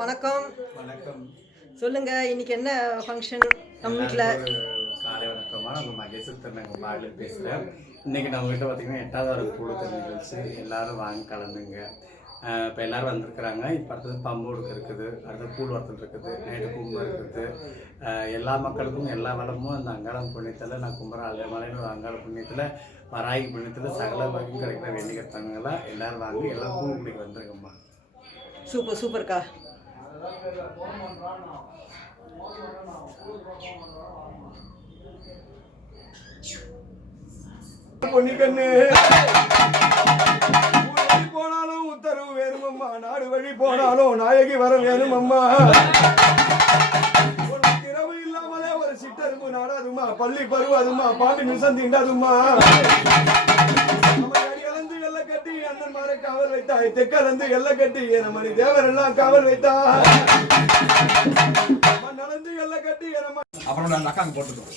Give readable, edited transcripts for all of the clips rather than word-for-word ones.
வணக்கம். வணக்கம். சொல்லுங்க, இன்னைக்கு என்ன ஃபங்க்ஷன் நம்ம வீட்டில்? காலை வணக்கமாக நம்ம மகேஸ்வரன் நாங்கள் பாடலு பேசுகிறேன். இன்றைக்கி நம்ம வீட்டில் பார்த்திங்கன்னா 8வது வாரம் கூழு தண்ணி நிகழ்ச்சி எல்லோரும் வாங்கி கலந்துங்க. இப்போ எல்லோரும் வந்திருக்கிறாங்க. இப்போ அடுத்தது பம்பு ஒடுக்கு இருக்குது, அடுத்தது கூழ் வறுத்தல் இருக்குது, நைட்டு கும்பம் இருக்குது. எல்லா மக்களுக்கும் எல்லா வளமும் அந்த அங்காளம் புண்ணியத்தில் நான் கும்புறேன். அலைமலைன்னு ஒரு அங்காள புண்ணியத்தில் வராகி புண்ணியத்தில் சகல வகையும் கிடைக்கிற வேண்டிக்கிறவங்களா எல்லோரும் வாங்கி எல்லாம் கூழ் குடிக்க வந்துருங்கம்மா. சூப்பர் சூப்பர்க்கா. பொன்னிக்கண்ணு போனாலும் உத்தரவு வேணுமம்மா, நாடு வழி போனாலும் நாயகி வர வேணுமம்மா. இரவு இல்லாமலே ஒரு சிட்டரும்பு நாடாதுமா, பள்ளி பருவாதுமா, பாண்டி மிசம் தீண்டாதுமா. எல்லை கட்டி அண்ணன் மாரை காவல் வைத்தாய், தெற்கலந்து எல்லை கட்டி மணி தேவர் எல்லாம் காவல் வைத்தாய். நடந்து எல்லை கட்டி அப்புறம் நான் அக்காங்க போட்டுருக்கோம்.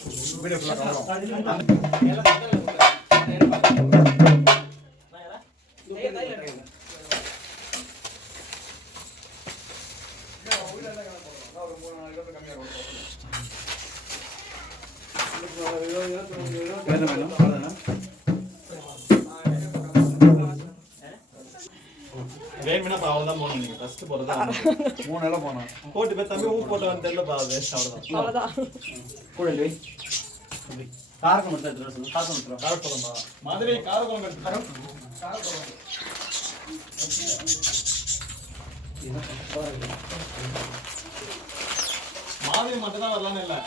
வேணும்னா அவ்வளோதான் போகணும். நீங்கள் ஃபஸ்ட்டு போகிறது 3 இடம் போனோம். போட்டு போய் தம்பி ஊர் போட்டு வந்து தெரியல வேஸ்ட். அவ்வளோதான் கூட காரக்குழம்பு எடுத்து சொல்லு. காரக்குழம்பா மாதிரி காரக்குழம்பு எடுத்து மாதிரி மட்டும் தான் வரலான்னு இல்லை.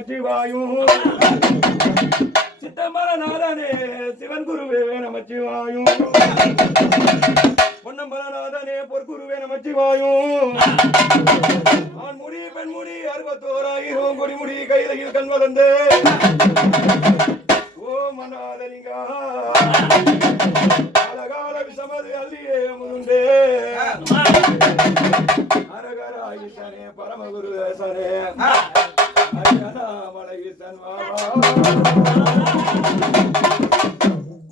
நமச்சிவாயும் சித்தம்பரநாதனே சிவன் குருவே நமச்சிவாயும் பொன்னம்பரநாதனே பொற்குருவே நமச்சிவாயும் ஆண்முடி பெண்முடி 61,000 கொடிமுடி கையிலையில் கண் வளர்ந்து ஓம் அநாதலிங்கா அழகால விஷமது அல்லியே முருண்டே அரகரா ஈசனே பரமகுரு தேசனே அய்யனாமலை ஈசன்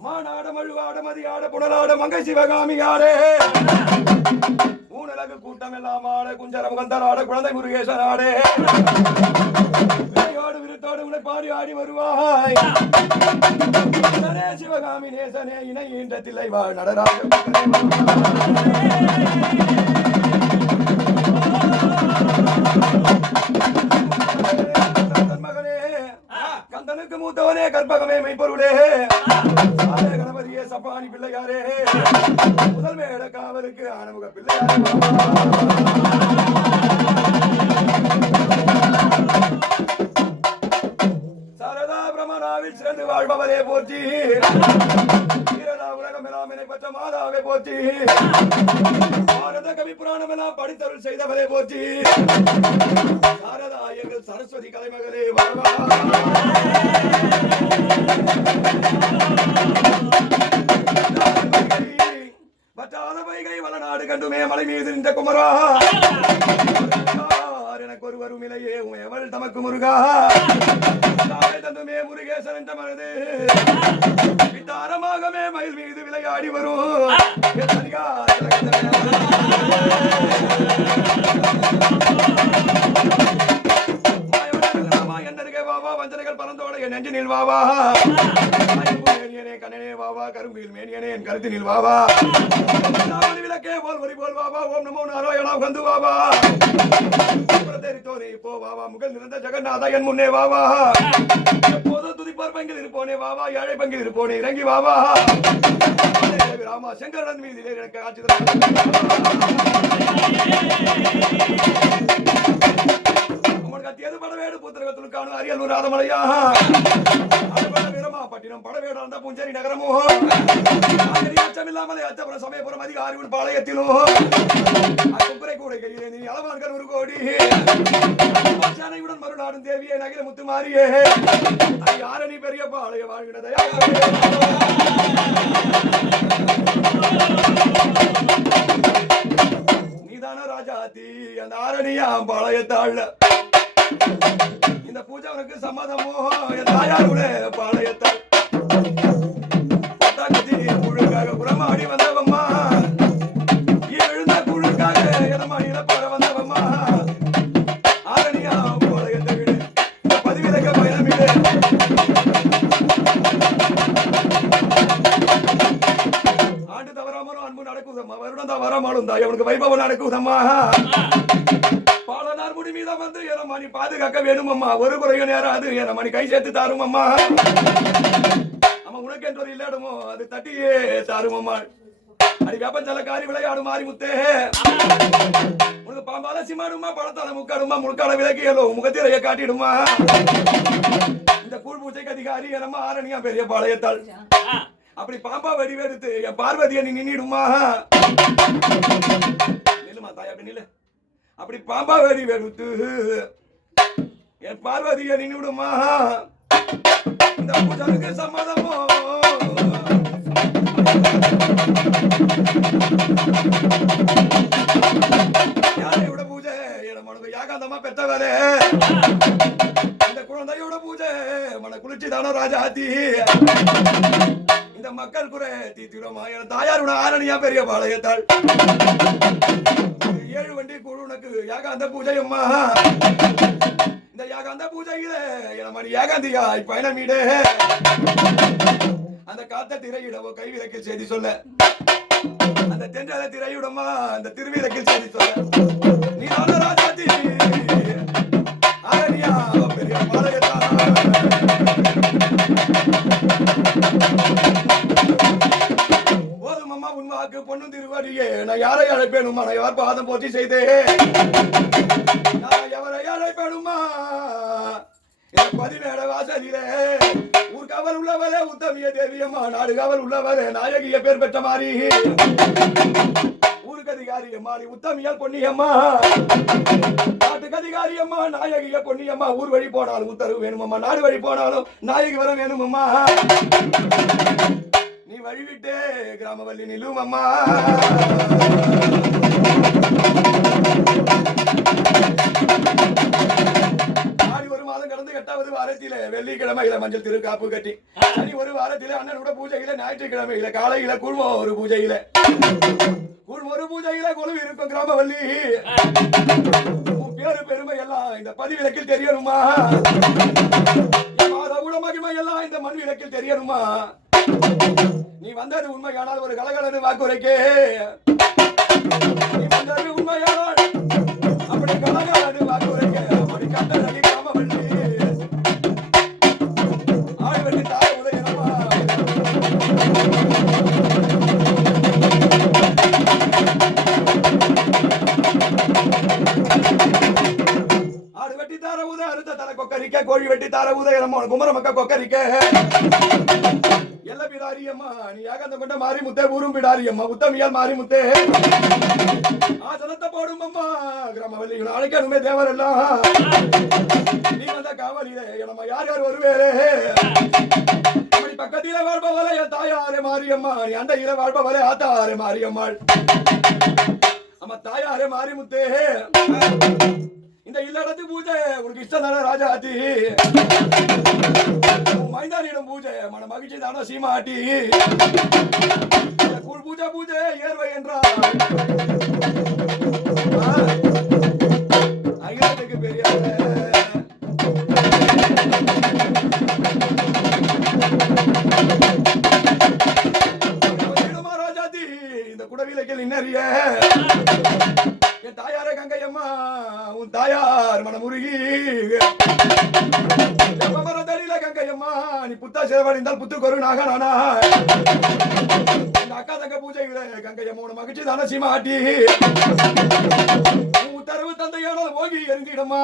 மானாட மழுவாட மதியாட புனலாட மங்கை சிவகாமியாடே மூனலகு கூட்டம் எல்லாம் ஆட குஞ்சரம் கந்தராட குழந்தை முருகேசன் ஆடே விளையோடு விருத்தோடு உன்னை பாடி ஆடி வருவாய் சிவகாமி நேசனே இணை ஈன்ற தில்லை வாழ் நடராஜ கந்தனுக்கு மூத்தவனே கற்பகமே மெய்ப்பொருளே கணபதியே சப்பானி பிள்ளையாரே முதல் மேட காவலுக்கு ஆனமுக பிள்ளையாரே சாரதா பிரமணாவில் சிறந்து வாழ்பவரே போற்றி உலகம் எல்லாம் என்னை பற்ற மாதாவே போற்றி பாரத கவி புராணம் எல்லாம் படித்தருள் செய்தவரே போற்றி சாரதா எங்கள் சரஸ்வதி கலைமகளே பற்றாத வைகை வளநாடு கண்டுமே மலை மீது நின்ற குமரா எனக்கு ஒரு வரும் இலையே உமையவள் தமக்கு முருகா தந்துமே முருகேசன் என்ற மனது வித்தாரமாகவே மயில் மீது விளையாடி வரும் என்னருகே வாவா வஞ்சனைகள் பறந்தோட என் நெஞ்சினில் வாவா கண்ணனே வாவா கரும்பில் மேனியனே என் கருத்தினில் வாவா விளக்கே போல் வரி போல் வாவா ஓம் நமோ நாராயணா கந்து வாவா தெரித்தோனே இப்போ வாவா முகல் நிறந்த ஜெகநாத என் முன்னே வாவா எப்போதும் துதிப்பார் பங்கில் இருப்போனே வாவா ஏழை பங்கில் இருப்போனே இறங்கி வாவா ராமா சங்கரன் மீதிலே எனக்கு காட்சி கத்தியது படவேடு புத்திரகத்துக்கான அரியலூர் ராதமலையா வீரமாப்பட்டினம் படவேடு அந்த புஞ்சரி நகரமோ அச்சமில்லாமலே அச்சபுரம் சமயபுரம் அதிகாரி பாளையத்திலும் குறை கூட கையிலே நீ அளவான்கள் ஒரு கோடி சேனையுடன் மறுநாடும் தேவியே நகில முத்து மாறியே யாரணி பெரிய பாளைய வாழ்கிறதையா நீதான ராஜாத்தி அந்த ஆரணியாம் பாளையத்தாள் இந்த பூஜை உனக்கு சம்மதமோ என் தாயாருடைய பாளையத்தாள் குழுக்காக புறமாடி வந்தவம்மா எழுந்த குழுக்காக இடமாடியில பாட வந்தவம்மா ஆரணியா பாளையத்தை விடு பதிவிலக்க பயணமிடு ஆண்டு தவறாமலும் அன்பு நடக்குதம்மா வருடம் தவறாமலும் தாய் அவனுக்கு வைபவம் நடக்குதம்மா பாலனார் முடி மீதம் வந்து ஏறமாணி பாதுகாக்க வேணும் அம்மா ஒரு குறையும் நேரம் அது ஏறமாணி கை சேர்த்து தாரும் அம்மா அம்மா உனக்கு என்று ஒரு இல்லடமோ அது தட்டியே தாரும் அம்மா அடி வேப்பஞ்சல காரி விளையாடும் மாறி முத்தே உனக்கு பாம்பால சிமாடுமா பழத்தால முக்காடுமா முழுக்கால விலகியலோ முகத்திரைய காட்டிடுமா இந்த கூழ் பூஜைக்கு அதிகாரி என்னம்மா ஆரணியா பெரிய பாளையத்தாள் அப்படி பாம்பா வடிவெடுத்து என் பார்வதியை நீ நின்னிடுமா நில்லுமா தாய் அப்படி நில்லு அப்படி பாம்பா வெடி வெடுத்து என் பார்வதியை நின்னுடுமா இந்த பூஜனுக்கு சம்மதமோ யாரையோட பூஜை என மனது யாகாந்தமா பெற்றவரே இந்த குழந்தையோட பூஜை மன குளிர்ச்சி தானோ ராஜாத்தி இந்த மக்கள் குறை தீத்திரமா என் தாயாரோட ஆரணியா பெரிய பாளையத்தாள் 7 வண்டி குழு உனக்கு யாகாந்த பூஜை அம்மா இந்த யாகாந்த பூஜையில மணி யாகாந்தியாய் பயணமீடு அந்த காத்த திரையிடவோ கைவிலக்கில் செய்தி சொல்ல அந்த தென்றல திரையிடமா அந்த திருவிலக்கில் செய்தி சொல்ல நீ ராஜாத்தி ஆரணியா பெரிய பாளையத்தா போதுமம்மா உன் வாக்கு பொண்ணும் திருவடியே நான் யாரை அழைப்பேனுமா நான் யார் பாதம் போற்றி செய்தே நான் எவரை அழைப்பேனுமா இந்த பதினேழ வாசலிலே ஊர்காவல் உள்ளவரே உத்தமிய தேவியம்மா, நாடுகாவல் உள்ளவரே நாயகிய பேர் பெற்ற மாறி, ஊருக்கு அதிகாரியம்மா நீ உத்தமியால் பொன்னியம்மா, நாட்டுக்கு அதிகாரியம்மா நாயகிய பொன்னியம்மா, ஊர் வழி போனாலும் உத்தரவு வேணுமம்மா, நாடு வழி போனாலும் நாயகி வர வேணுமம்மா, நீ வழிவிட்டு கிராமவல்லி நிலும் அம்மா. ஒரு மாதம் கடந்து 8வது வாரத்தில வெள்ளிக்கிழமையில மஞ்சள் திருக்காப்பு கட்டி, சனி ஒரு வாரத்தில அண்ணனோட பூஜையில, ஞாயிற்றுக்கிழமையில காலையில கூழ்மோ ஒரு பூஜையில, கொழு இருக்கும் கிராமவல்லி. உன் பேரு பெருமை எல்லாம் இந்த பதிவிலக்கில் தெரியணுமா, மாதவுட மகிமை எல்லாம் இந்த மண் விளக்கில் தெரியணுமா, நீ வந்தது உண்மையானால் ஒரு கலகலன்னு வாக்குரைக்கே, நீ வந்தது உண்மையானால் அப்படி கலகலன்னு வாக்குரைக்கே, அப்படி கட்டழகி கிராமவல்லி ஆழ்வெட்டி தாய் உதயனமா. ஆடு வெட்டி தார உத அறுத்த தலை கொக்கரிக்க, கோழி வெட்டி தார உதயனமா குமரமக்க கொக்கரிக்க, எல்ல பிடாரியம்மா நீ ஏகந்த கொண்ட மாறி முத்தே ஊரும் பிடாரியம்மா, உத்தமியால் மாறி முத்தே ஆசனத்தை போடும் அம்மா கிராமவல்லி அழைக்கணுமே தேவரெல்லாம், நீ வந்த காவலிலே நம்ம யார் யார் வருவேரே, அப்படி பக்கத்தில வாழ்பவளே என் தாயாரே மாரியம்மா, நீ அண்டையில வாழ்பவளே ஆத்தாரே மாரியம்மாள், அம்மா தாயாரே மாறி முத்தே, இந்த இல்லடத்து பூஜை உனக்கு இஷ்டம் தானே ராஜாத்தி, மைதானியிடம் பூஜை மன மகிழ்ச்சி தானோ சீமாட்டி, கூழ் பூஜை பூஜை ஏர்வை என்றார் ஐயாத்துக்கு பெரிய ராஜாத்தி, இந்த குடவிலைகள் இன்னறிய என் தாயாரே கங்கையம்மா, உன் தாயார் மனமுருகி தடியில கங்கையம்மா, நீ புத்தா சேவடிந்தால் புத்து கொரு நாகனானா, அக்கா தங்க பூஜைகள கங்கையம்மா உன மகிழ்ச்சி தான சீமாட்டி, உத்தரவு தந்தையானால் ஓங்கி எரிந்திடமா,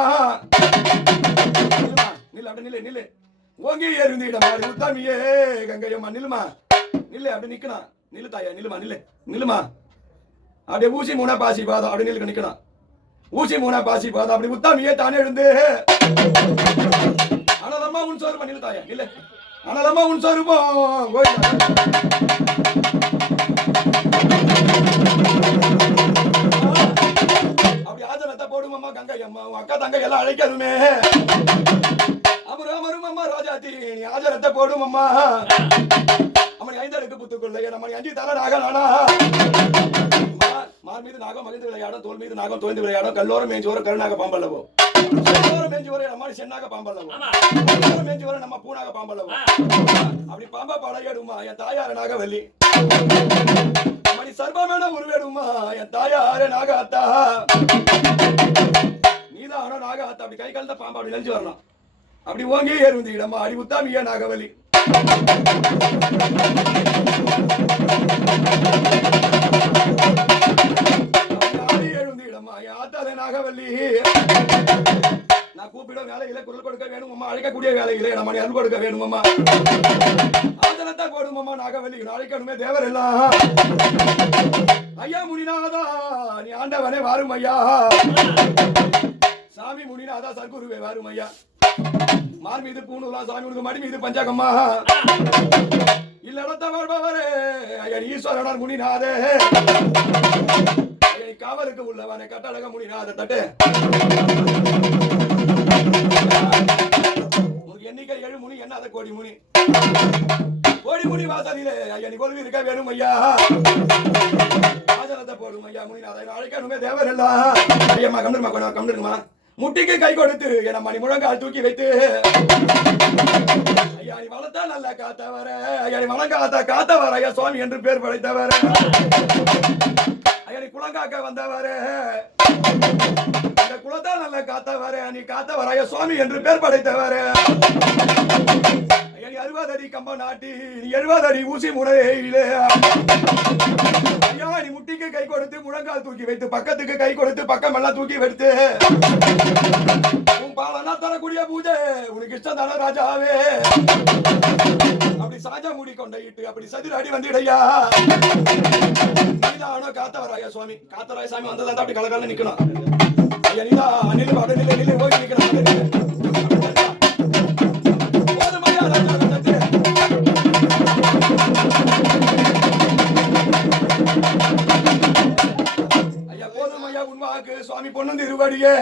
நில்லு அப்படி நில்லு நில்லு, ஓங்கி எரிந்திடமா உத்தாமியே கங்கையம்மா, நில்லுமா நில்லு, அப்படி நிக்கணும், நில்லு தாயா நில்லுமா, நில்லு நில்லுமா, அப்படியே ஊசி மூணா பாசி பாதம் அப்படி நிலுக்கு நிக்கணும், ஊசி மூணா பாசி பாதம் அப்படி உத்தாமியே தானே எழுந்து, ஆனாலம்மா உன் சொருப்பம் நில்லு தாயா நில்லு, ஆனாலம்மா உன் சொருப்பம் அப்படி ஆஜனத்தை போடுமம்மா கங்கையம்மா, உன் அக்கா தங்கை எல்லாம் அழைக்கணுமே, அமரும் அமரும் அம்மா ராஜாத்தி நீ ஆஜனத்தை போடுமம்மா, அம்மனி 5 அடுக்கு புத்துக்குள்ள நம்மனி 5 தலை நாகனானா, மார் மீது நாகம் மகிழ்ந்து விளையாடும், தோல் மீது நாகம் தோய்ந்து விளையாடும், கல்லோரம் மேய்ச்சி வர கருணாக பாம்பல்லவோ, மேய்ச்சி வர நம்ம சென்னாக பாம்பல்லவோ, மேய்ச்சி வர நம்ம பூனாக பாம்பல்லவோ, அப்படி பாம்பா படையடுமா என் தாயார நாகவல்லி, மணி சர்வமேன உருவேடுமா என் தாயார நாகாத்தா, நீதானோ நாகாத்தா, அப்படி கை கலந்த பாம்பா அப்படி நெஞ்சு வரலாம், அப்படி ஓங்கி ஏறுந்திடமா அடி உத்தாமிய நாகவல்லி, நாகவல்லி நான் கூப்பிடும் வேலையில குரல் கொடுக்க வேணும் அம்மா, அழைக்கக்கூடிய வேலையில நம்ம அருள் கொடுக்க வேணும் அம்மா, ஆதனத்தை போடும் அம்மா நாகவல்லி அழைக்கணுமே தேவர் எல்லாம், ஐயா முனிநாதா நீ ஆண்டவனே வாரும் ஐயா, சாமி முனிநாதா சர்க்குருவே வாரும் ஐயா, மார் மீது பூணுலாம் சாமி உனக்கு மடி மீது பஞ்சாகம்மா, இல்லடத்த வாழ்பவரே ஐயா ஈஸ்வரனார் முனிநாதே, காவலுக்கு உள்ளவனை கட்டழக முனிநாத தட்டு, எண்ணிக்கை 7 முனி என்னாத கோடி முனி, கோடி முனி வாசலிலே ஐயா நீ கொள்வி இருக்க வேணும் ஐயா, ஆஜனத்தை போடும் ஐயா முனிநாத அழைக்கணுமே தேவர் எல்லாம், ஐயம்மா கம்மிருமா முட்டிக்கு கை கொடுத்து என மணி முழங்கால் தூக்கி வைத்து, ஐயா நீ வளர்த்தா நல்ல காத்தவர, ஐயா நீ வளங்காத்த காத்தவர, ஐயா சுவாமி என்று பேர் படைத்தவர, ஐயா நீ குளங்காக்க வந்தவர, இந்த குளத்தா நல்ல காத்தவர, நீ காத்தவர ஐயா சுவாமி என்று பேர் படைத்தவர, ஐயா நீ 60 அடி கம்ப நாட்டி, நீ 70 அடி ஊசி முனையிலே, ஐயா நீ முட்டிக்கு கை கொடுத்து முழங்கால் தூக்கி வைத்து, பக்கத்துக்கு கை கொடுத்து பக்கம் எல்லாம் தூக்கி வைத்து, பாலனா தரக்கூடிய பூஜை உனக்கு இஷ்டம் தானே ராஜாவே அப்படி சாஜா மூடி கொண்டையிட்டு அப்படி சதிர அடி வந்துடையா நீதானோ காத்தவராய சுவாமி காத்தவராய சாமி வந்ததா அப்படி கலகல நிக்கணும் ஐயா நீதா நில்லு அப்படி நில்லு நில்லு போய் நிக்கணும் போதுமையா ராஜா கண்டத்து ஐயா போதுமையா உன்வாக்கு சுவாமி பொண்ணு திருவடியே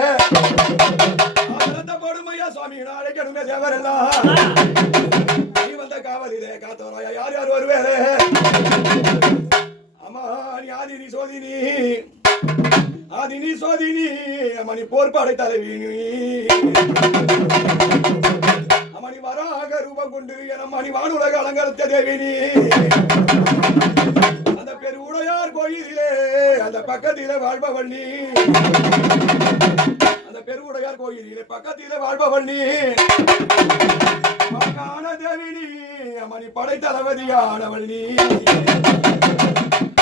போடுமையா சுவாமி அழைக்கணுமே தேவரெல்லாம் நீ வந்த காவலிலே காத்தவராயா யார் யார் வருவேரே அம்மா நீ ஆதினி சோதினி ஆதினி சோதினி அம்மா நீ போர்ப்பாடை தலைவி அம்மா நீ வராக ரூபம் கொண்டு என்னம்மா நீ வானுலக அலங்கரித்த தேவினி அந்த பெரு உடையார் கோயிலே அந்த பக்கத்திலே வாழ்பவள் நீ அந்த பெருவுடையார் கோயிலே பக்கத்திலே வாழ்பவள் நீ மகான தேவினி அம்மணி படைத்தளபதியானவள் நீ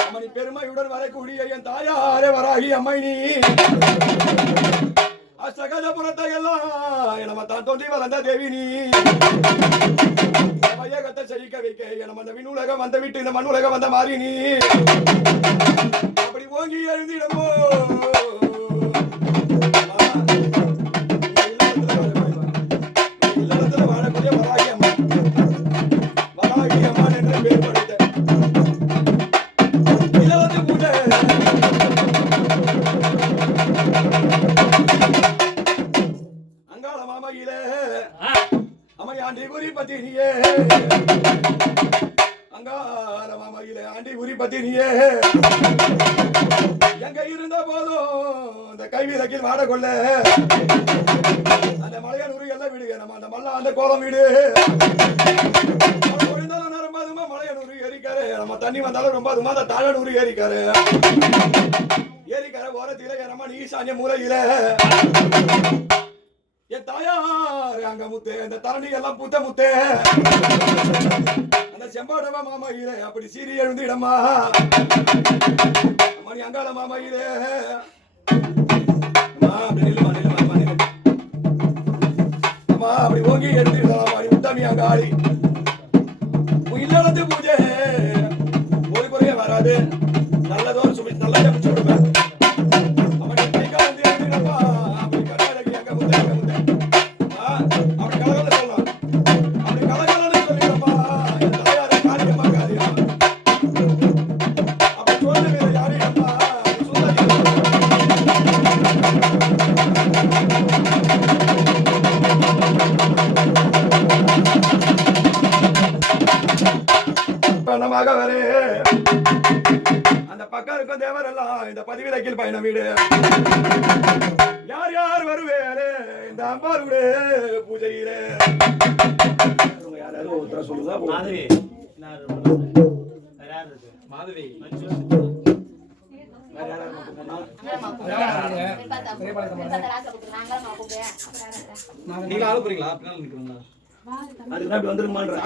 அம்மணி பெருமையுடன் வரக்கூடிய என் தாயாரே வராகி அம்மை நீ அஷ்டகஜபுரத்தை எல்லாம் நம்ம தான் தோன்றி வளர்ந்த தேவி நீ வையகத்தை செழிக்க வைக்க நம்ம அந்த விண்ணுலகம் வந்த விட்டு இந்த மண்ணுலகம் வந்த மாறி நீ அப்படி ஓங்கி எழுந்திடமோ எங்க இருந்த போதும் இந்த கைவிலக்கில் வாட கொள்ள அந்த மலையானூர் எல்லாம் வீடு நம்ம அந்த மல்ல அந்த கோலம் வீடு ரொம்ப மலையானூர் ஏரிக்காரு நம்ம தண்ணி வந்தாலும் ரொம்ப அதுமா அந்த தாழனூர் ஏரிக்காரு ஏரிக்கார ஓரத்தில நம்ம ஈசான்ய மூலையில என் தாயார் அங்க முத்து அந்த தரணி எல்லாம் புத்த முத்து அந்த செம்பாடவா மாமாயிலே அப்படி சீரி எழுந்திடமா மணி அங்காள மாமாயிலே அம்மா அப்படி ஓங்கி எழுந்திடலாம் மணி முத்தாமி அங்காளி இல்லத்து பூஜை ஒரு குறைய வராது நல்லதோ சுமி நல்லா ஜபிச்சு விடுவேன் அந்த பக்கம் இருக்கும் தேவரெல்லாம் இந்த பதிவிலக்கில் பயணம் வீடு யார் யார் வருவேரு இந்த அம்பாருடைய பூஜையிலே யாராவது ஒருத்தர சொல்லுதா மாதவி மாதவி நீங்க ஆளு போறீங்களா பின்னால நிக்கிறீங்களா அதுக்கு அப்படி வந்துருமான்ற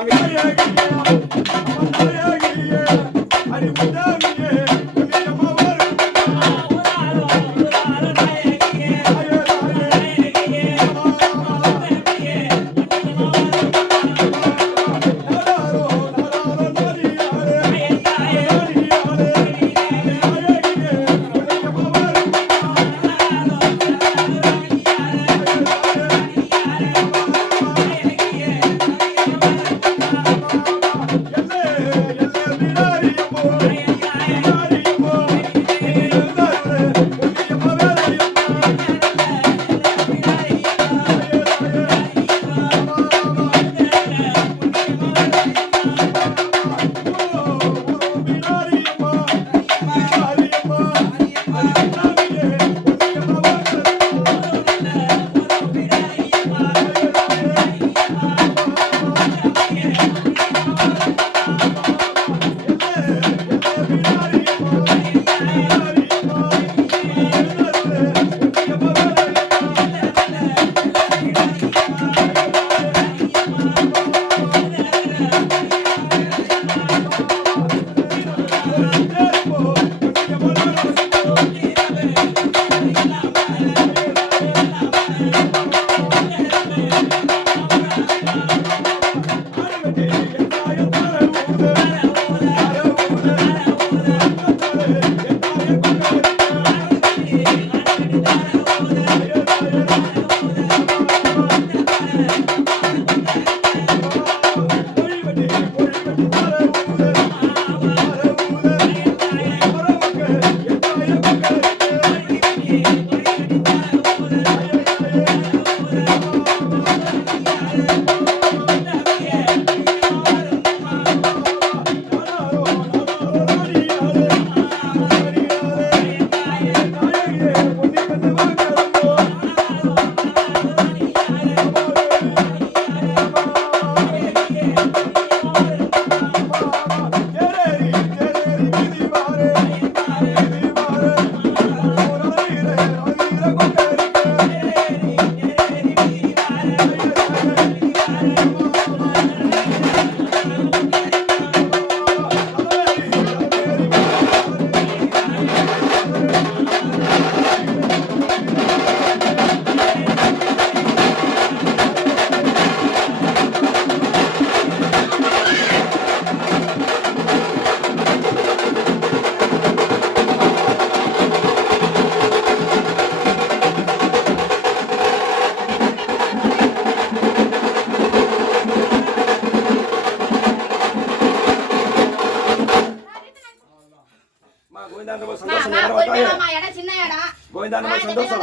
தானமா சந்தோஷம்.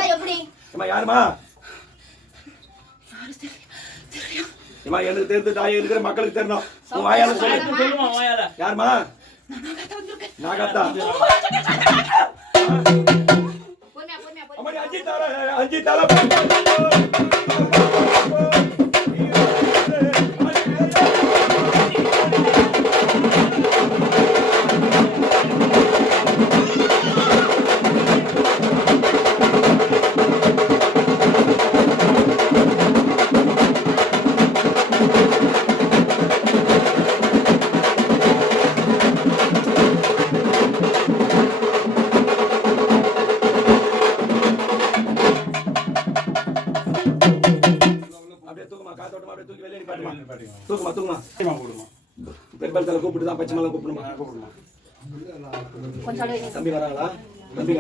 ஏமா யாருமா? ஏமா எனக்கு தெரிந்து தாய் இருக்கிற மக்களுக்கு தெரியணும். உன் வாயால சொல்லுமா வாயால. யாருமா? நாகாத்தா. அம்மா அஞ்சி தலை பெரும்பாலும் கூப்பிட்டு தான் பச்சை மலை கூப்பிடுமா தம்பி வராங்களா? தம்பி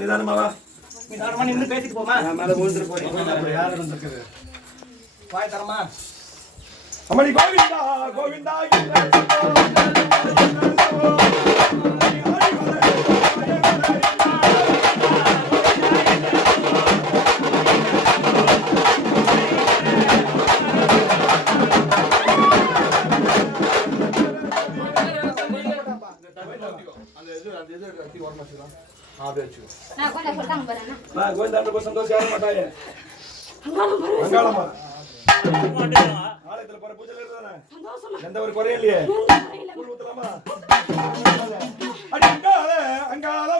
நிதானமா நின்று பேசிட்டு போமா. மேல விழுந்துட்டு போறீங்க. யார் வந்திருக்குது? வாய் தரமா. அம்மணி கோவிந்தா கோவிந்தா சந்தோஷம் யாரும் மாட்டாயே. ஆலயத்துல போற பூஜையில இருந்தானே எந்த ஒரு குறையும் இல்லையே. ஊத்தலாமா? அங்கால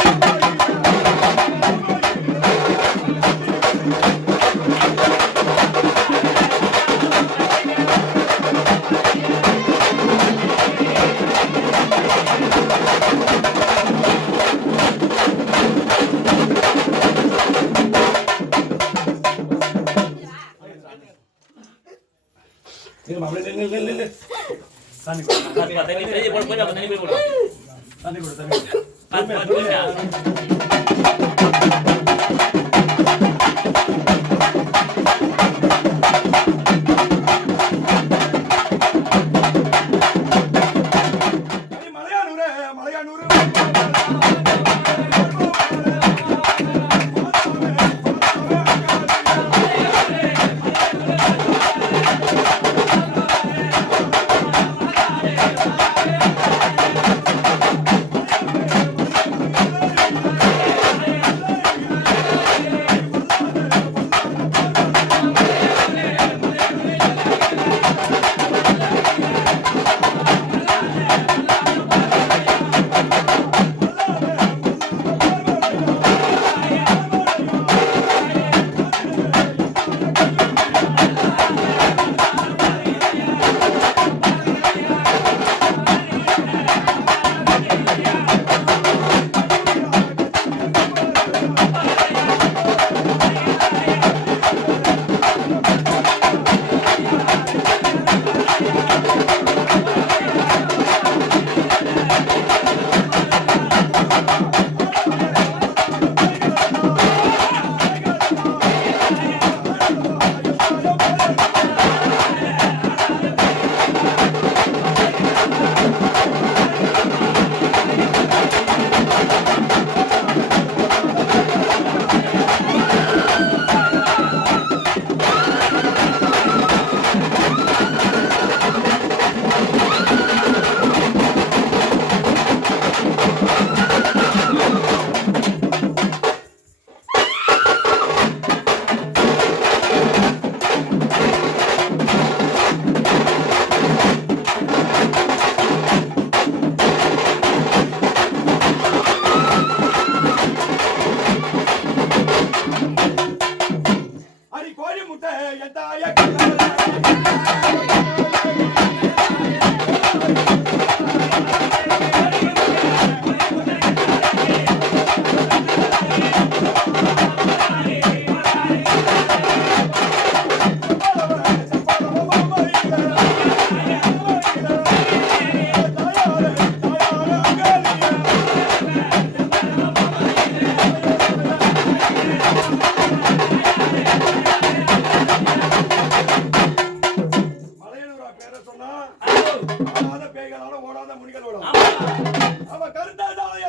தண்ணி மலையானூர் பேரை சொன்னா ஆடாத பேய்களால ஓடாத முனிகளோட அவ கருத்தாசாலைய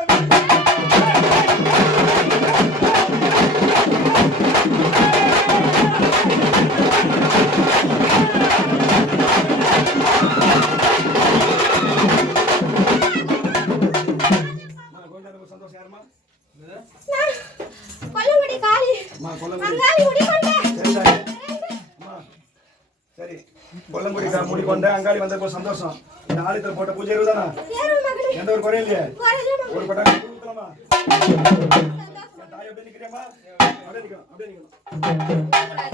சந்தோஷம் யாருமா கொல்லமுடி காளி அங்காளி முடி கொண்டே சரி கொல்லங்குடி முடி கொண்ட அங்காளி வந்த சந்தோஷம் இந்த ஆலயத்துல போட்ட பூஜை இருதானா எந்த ஒரு குறையும் இல்லையே ஒரு கொட்டாங்க ஊத்தலாமா தாய் அப்படியே நிக்கிறியாமா அப்படியே நிக்கணும் அப்படியே நிக்கணும்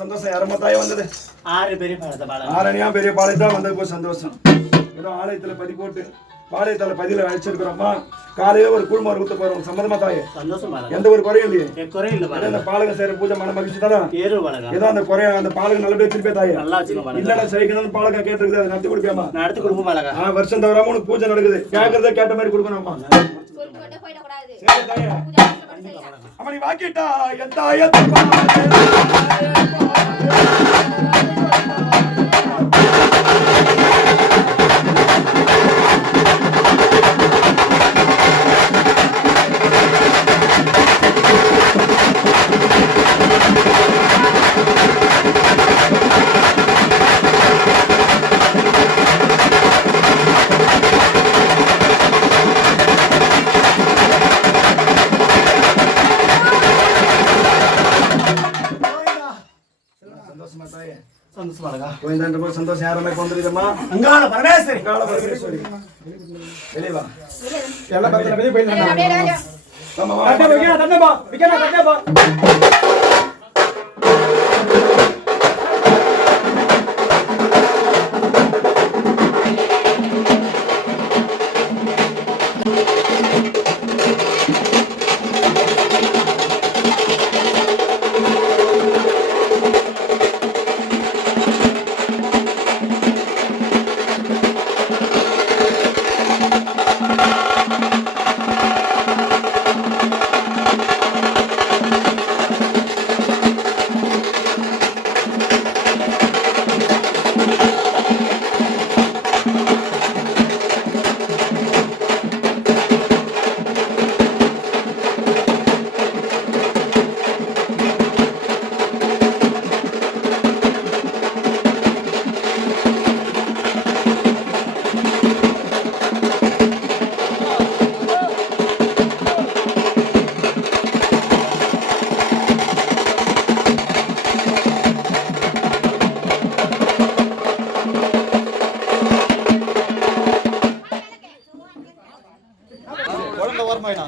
சந்தோஷம் யாரம்மா தாய் வந்தது ஆரணியா பெரிய பாளையத்தான் வந்தது போய் சந்தோஷம் ஏதோ ஆலயத்துல பதி போட்டு பாளையத்தால பதில அழைச்சிருக்கிறோம்மா காலையில ஒரு கூழ்மாறு ஊத்த போறோம் சம்மதமா தாயே எந்த ஒரு குறையும் இல்லையே அந்த பாலகம் செய்யற பூஜை மன மகிழ்ச்சி தானே ஏதோ அந்த குறைய அந்த பாலகம் நல்லபடியா வச்சிருப்பே தாயே இல்லடா செய்யணும்னு பாலகம் கேட்டிருக்குது அதை நடத்தி கொடுப்பியாமா வருஷம் தவறாம உனக்கு பூஜை நடக்குது கேட்கறத கேட்ட மாதிரி கொடுக்கணும்மா சரி தாயே அம்மா நீ வாக்கிட்டா எந்த சந்தோஷம் யாருமே கொண்டிருக்கமா அங்காள பரமேஸ்வரி வெளியவா எல்லாம் பத்திர வெளிய போயிடலாம் வரமாயிடா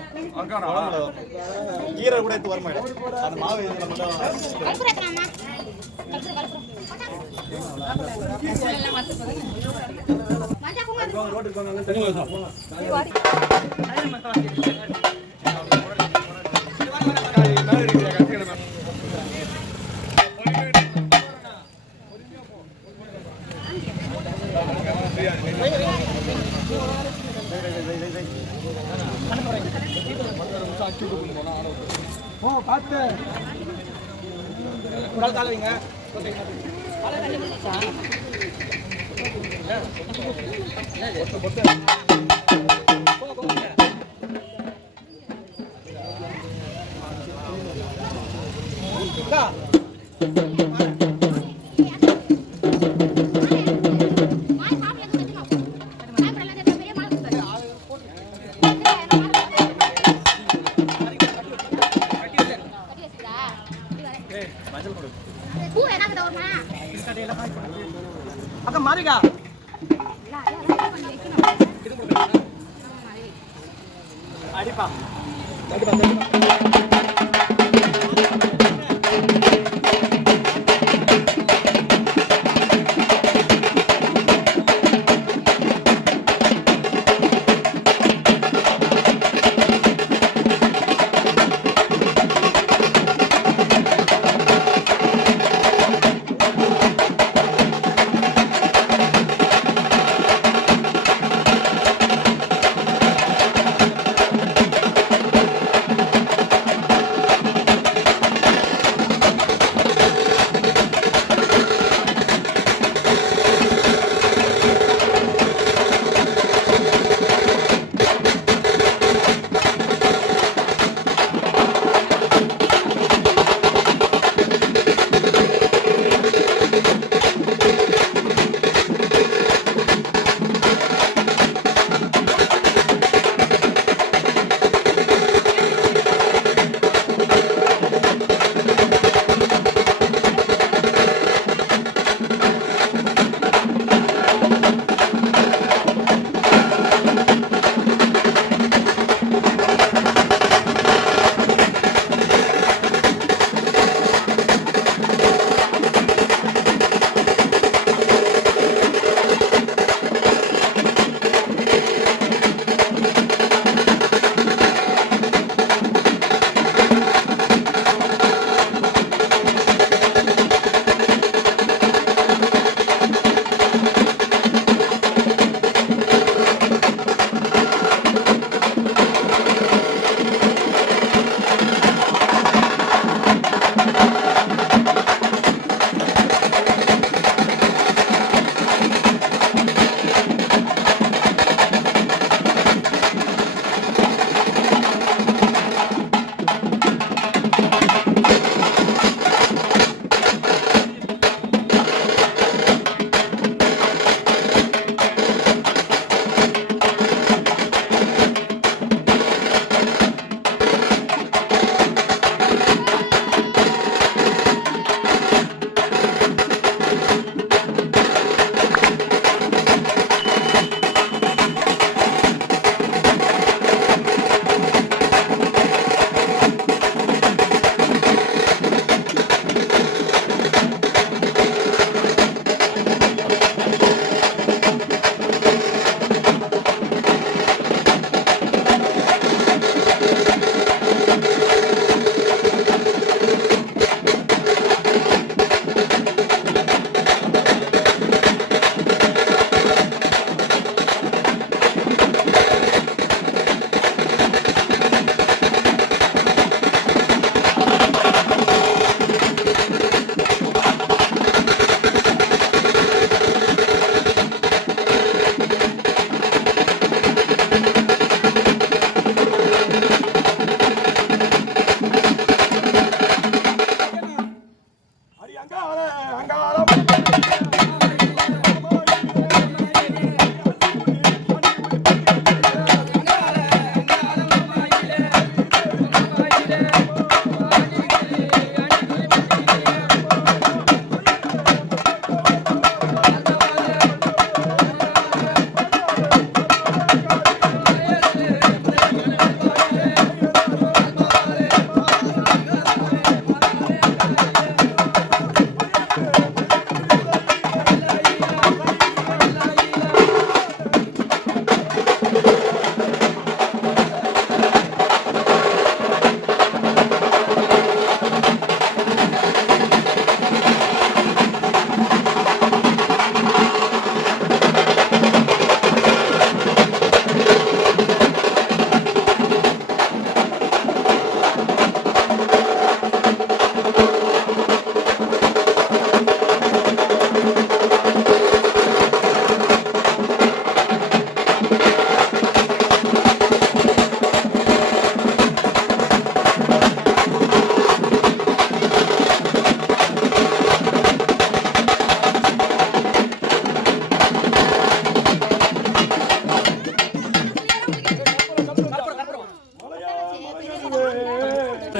கீரை கூட எடுத்து வரமாயிடா அந்த மாவு இதுல மட்டும் கல்புரத்தனாமா மஞ்சா குங்குமம் ரோட்டுக்கு போங்க தண்ணி பார்த்து ஒரு ஆள் கால வைங்க மாய் சாப்பிட கட்டுமா மாய் பிரலங்க பெரிய மாய் பூ எனக்கு தவறமா அக்கா மாறிக்கா அடிப்பா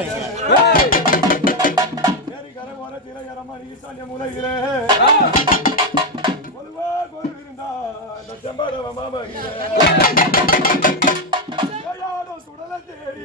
ஏரி கரை ஓர திரையரமணி ஈசான்ய மூலையிலே கொலுவார் கொலு இருந்தா இந்த செம்படவ மாமகிலே கையாடோ சுடல தேடி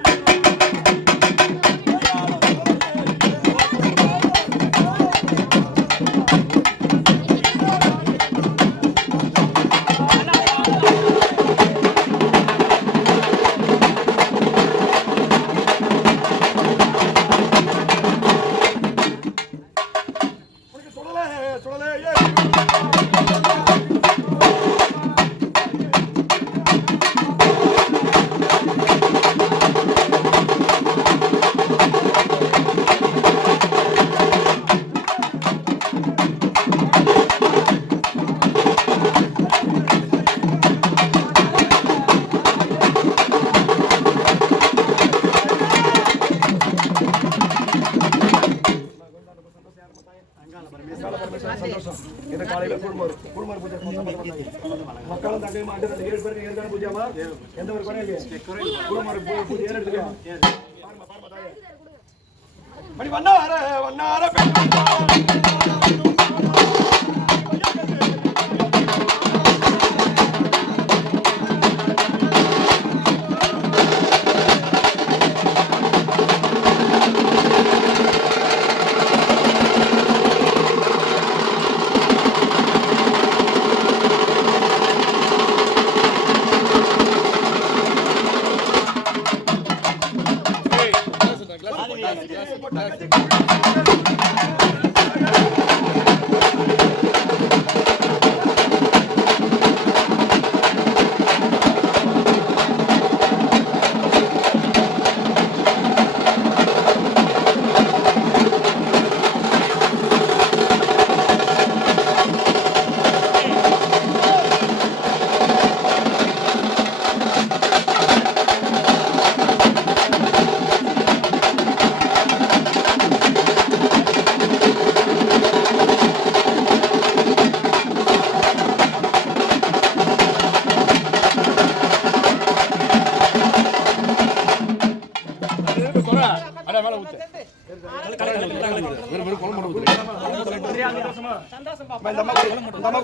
மக்களும் தங்கை மாட்டு 7 பேருக்கு ஏற்கனவே பூஜைமா எந்த ஒரு குறை இல்லையே குருமார் பூஜை எடுத்துக்கோ மணி வண்ணார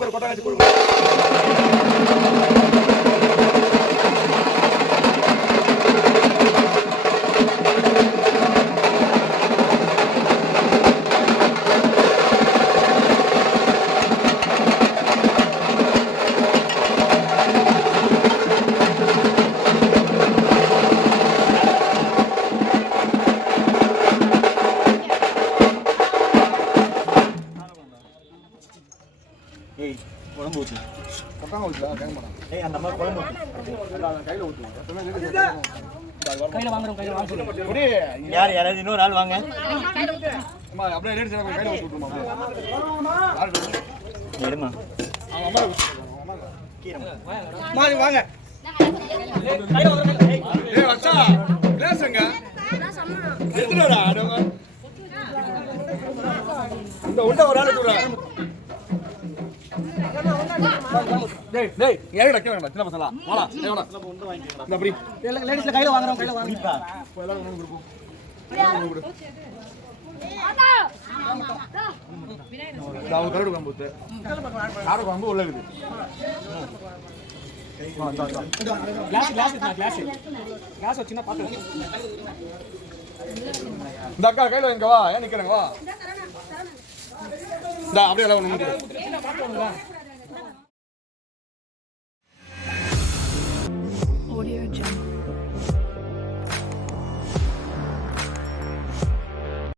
ஒரு கொட்டை வச்சு கொடுங்க யாராவது இன்னொரு ஆள் வாங்க வாங்க இந்த உண்ட ஒரு ஆளு சின்ன பசங்களா அப்படி லேடிஸ்ல கையில வாங்குறோம் கையில வாங்கிப்பா கருடு கம்பு ஆடு கம்பு உள்ள இருக்குது இந்த அக்கா கையில வாங்க வா ஏன் நிக்கிறேங்க வா அப்படியே